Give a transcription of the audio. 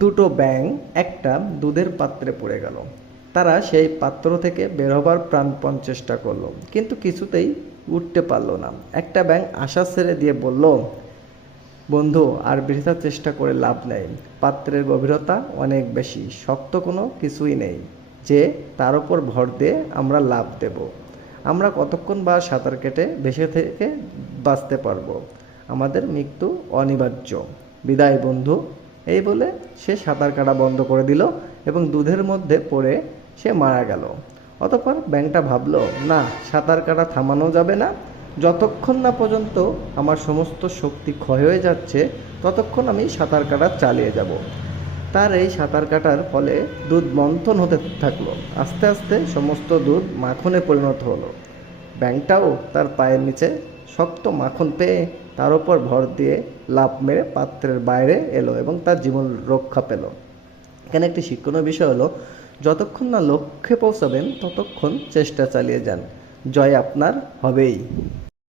দুটো ব্যাঙ একটা দুধের পাত্রে পড়ে গেল। তারা সেই পাত্র থেকে বের হবার প্রাণপণ চেষ্টা করলো, কিন্তু কিছুতেই উঠতে পারল না। একটা ব্যাঙ আশা ছেড়ে দিয়ে বলল, বন্ধু, আর বৃথা চেষ্টা করে লাভ নেই। পাত্রের গভীরতা অনেক বেশি, শক্ত কোনো কিছুই নেই যে তার উপর ভর দিয়ে আমরা লাভ দেব। আমরা কতক্ষণ বা সাঁতার কেটে ভেসে থেকে বাঁচতে পারবো? আমাদের মৃত্যু অনিবার্য। বিদায় বন্ধু। এই বলে সে সাঁতার কাটা বন্ধ করে দিল এবং দুধের মধ্যে পড়ে সে মারা গেল। অতঃপর ব্যাঙটা ভাবল, না, সাঁতার কাটা থামানো যাবে না। যতক্ষণ না পর্যন্ত আমার সমস্ত শক্তি ক্ষয় হয়ে যাচ্ছে, ততক্ষণ আমি সাঁতার কাটা চালিয়ে যাব। তার এই সাঁতার কাটার ফলে দুধ মন্থন হতে থাকলো। আস্তে আস্তে সমস্ত দুধ মাখনে পরিণত হলো। ব্যাঙটাও তার পায়ের নিচে শক্ত মাখন পেয়ে তার ওপর ভর দিয়ে লাফ মেরে পাত্রের বাইরে এলো এবং তার জীবন রক্ষা পেল। এখানে একটি শিক্ষণীয় বিষয় হলো, যতক্ষণ না লক্ষ্যে পৌঁছাবেন ততক্ষণ চেষ্টা চালিয়ে যান। জয় আপনার হবেই।